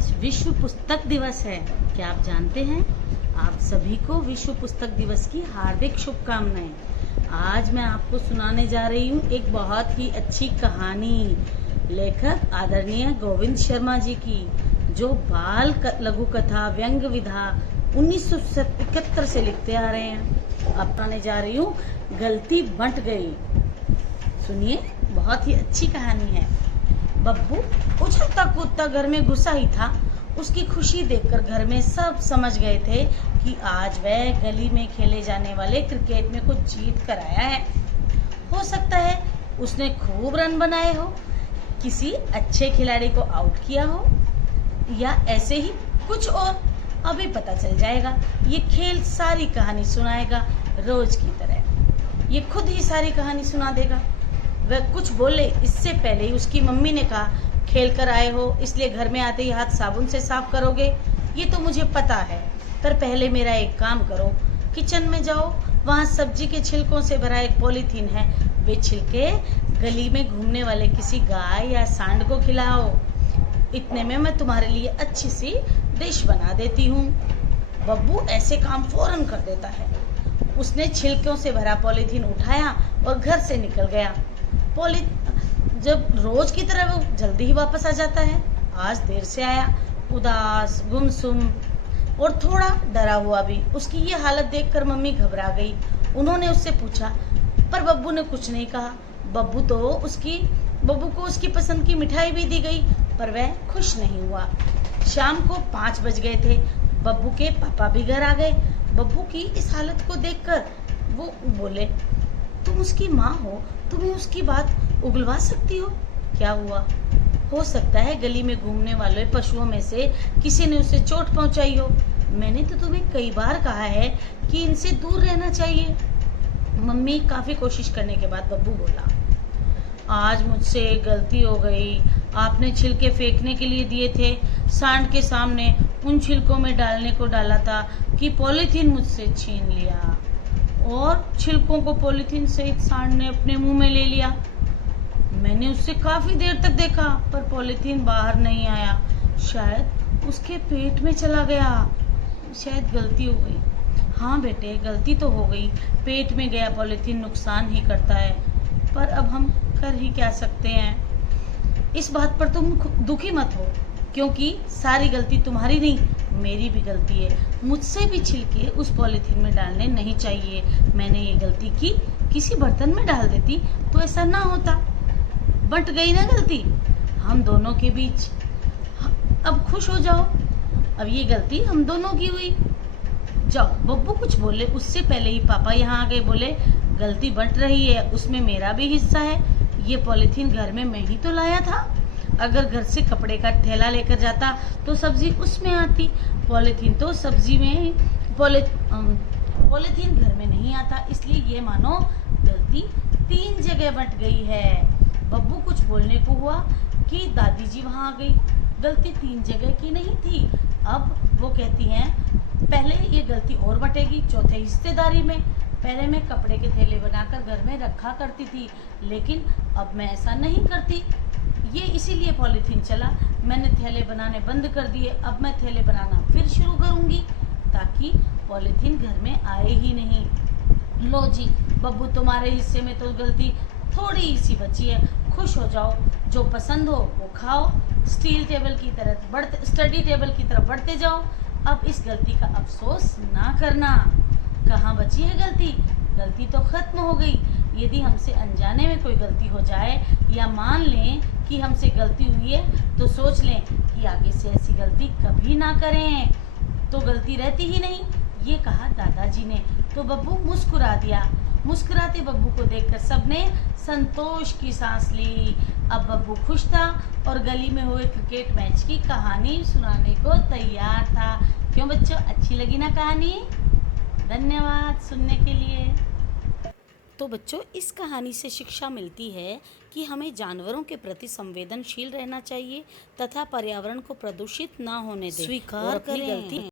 आज विश्व पुस्तक दिवस है। क्या आप जानते हैं? आप सभी को विश्व पुस्तक दिवस की हार्दिक शुभकामनाएं। आज मैं आपको सुनाने जा रही हूँ एक बहुत ही अच्छी कहानी, लेखक आदरणीय गोविंद शर्मा जी की, जो बाल लघु कथा व्यंग विधा 1971 से लिखते आ रहे हैं। अब सुनाने जा रही हूँ गलती बंट गई। सुनिए, बहुत ही अच्छी कहानी है। बब्बू उछलता कूदता घर में घुसा ही था। उसकी खुशी देखकर घर में सब समझ गए थे कि आज वह गली में खेले जाने वाले क्रिकेट में कुछ जीत कर आया है। हो सकता है उसने खूब रन बनाए हो, किसी अच्छे खिलाड़ी को आउट किया हो, या ऐसे ही कुछ और। अभी पता चल जाएगा। ये खेल सारी कहानी सुनाएगा रोज की तरह। ये खुद ही सारी कहानी सुना देगा। वह कुछ बोले इससे पहले ही उसकी मम्मी ने कहा, खेल कर आए हो इसलिए घर में आते ही हाथ साबुन से साफ करोगे, ये तो मुझे पता है, पर पहले मेरा एक काम करो, किचन में जाओ, वहाँ सब्जी के छिलकों से भरा एक पॉलीथीन है, वे छिलके गली में घूमने वाले किसी गाय या सांड को खिलाओ। इतने में मैं तुम्हारे लिए अच्छी सी डिश बना देती हूँ। बब्बू ऐसे काम फौरन कर देता है। उसने छिलकों से भरा पॉलीथीन उठाया और घर से निकल गया। जब रोज की तरह वो जल्दी ही वापस आ जाता है, आज देर से आया, उदास, गुमसुम और थोड़ा डरा हुआ भी। उसकी ये हालत देखकर मम्मी घबरा गई। उन्होंने उससे पूछा, पर बब्बू ने कुछ नहीं कहा। बब्बू को उसकी पसंद की मिठाई भी दी गई, पर वह खुश नहीं हुआ। शाम को 5 बज गए थे। बब्बू के पापा भी घर आ गए। बब्बू की इस हालत को देखकर वो बोले, तुम उसकी माँ हो, तुम्हें उसकी बात उगलवा सकती हो? क्या हुआ? हो सकता है गली में घूमने वाले पशुओं में से किसी ने उसे चोट पहुंचाई हो। मैंने तो तुम्हें कई बार कहा है कि इनसे दूर रहना चाहिए। मम्मी काफी कोशिश करने के बाद बब्बू बोला, आज मुझसे एक गलती हो गई। आपने छिलके फेंकने के लिए दिए थे, सांड के सामने उन छिलकों में डालने को डाला था कि पॉलीथीन मुझसे छीन लिया, और छिलकों को पॉलीथीन सहित सांड ने अपने मुंह में ले लिया। मैंने उससे काफी देर तक देखा, पर पॉलीथीन बाहर नहीं आया। शायद उसके पेट में चला गया। शायद गलती हो गई। हाँ बेटे, गलती तो हो गई। पेट में गया पॉलीथीन नुकसान ही करता है, पर अब हम कर ही क्या सकते हैं। इस बात पर तुम दुखी मत हो, क्योंकि सारी गलती तुम्हारी नहीं, मेरी भी गलती है। मुझसे भी छिलके उस पॉलीथीन में डालने नहीं चाहिए। मैंने ये गलती की, किसी बर्तन में डाल देती तो ऐसा ना होता। बंट गई ना गलती हम दोनों के बीच। अब खुश हो जाओ, अब ये गलती हम दोनों की हुई। जाओ। बब्बू कुछ बोले उससे पहले ही पापा यहाँ आ गए। बोले, गलती बंट रही है, उसमें मेरा भी हिस्सा है। ये पॉलीथीन घर में मैं ही तो लाया था। अगर घर से कपड़े का थैला लेकर जाता तो सब्जी उसमें आती। पॉलीथीन तो सब्जी में, पॉलीथीन घर में नहीं आता, इसलिए ये मानो गलती 3 जगह बंट गई है। बब्बू कुछ बोलने को हुआ कि दादी जी वहाँ आ गई। गलती 3 जगह की नहीं थी। अब वो कहती हैं, पहले ये गलती और बटेगी चौथे हिस्सेदारी में। पहले मैं कपड़े के थैले बनाकर घर में रखा करती थी, लेकिन अब मैं ऐसा नहीं करती। ये इसीलिए पॉलीथीन चला। मैंने थैले बनाने बंद कर दिए। अब मैं थैले बनाना फिर शुरू करूंगी, ताकि पॉलीथीन घर में आए ही नहीं। लो जी बब्बू, तुम्हारे हिस्से में तो गलती थोड़ी सी बची है। खुश हो जाओ, जो पसंद हो वो खाओ। स्टडी टेबल की तरफ बढ़ते जाओ। अब इस गलती का अफसोस ना करना। कहाँ बची है गलती? गलती तो खत्म हो गई। यदि हमसे अनजाने में कोई गलती हो जाए, या मान लें कि हमसे गलती हुई है, तो सोच लें कि आगे से ऐसी गलती कभी ना करें, तो गलती रहती ही नहीं। ये कहा दादाजी ने तो बब्बू मुस्कुरा दिया। मुस्कुराते बब्बू को देखकर सबने संतोष की सांस ली। अब बब्बू खुश था और गली में हुए क्रिकेट मैच की कहानी सुनाने को तैयार था। क्यों बच्चों, अच्छी लगी ना कहानी? धन्यवाद सुनने के लिए। तो बच्चों, इस कहानी से शिक्षा मिलती है कि हमें जानवरों के प्रति संवेदनशील रहना चाहिए तथा पर्यावरण को प्रदूषित ना होने दें। स्वीकार करें।